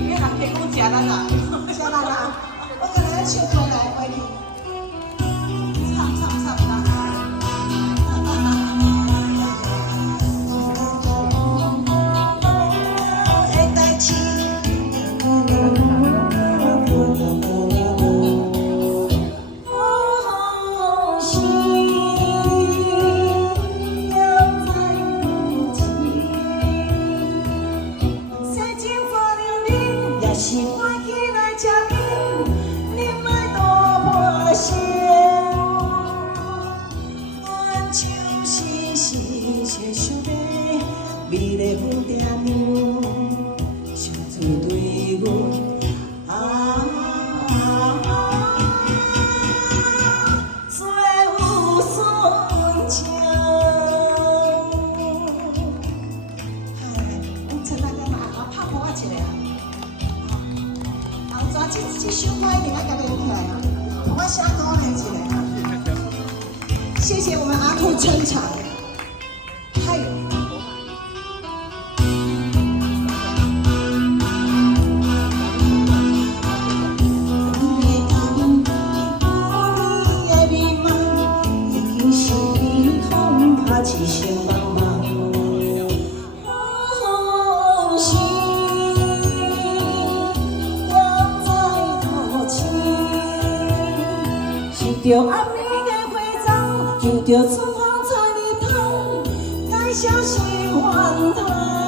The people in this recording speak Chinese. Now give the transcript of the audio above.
你还可以讲假啦啦，假啦啦，我跟咱唱回来回去，唱啦。的代志。是我起来吃面，你莫多破声。阮就是是想要美丽好爹娘，上嘴对阮最有纯情。阮趁大家嘛，拍鼓仔一个啊！这首歌一定要给它留起来啊！我写歌来一个啊！谢谢我们阿兔撑场，还有。一声茫茫，着暗暝的花丛，就着春风吹日头，介绍是怨叹。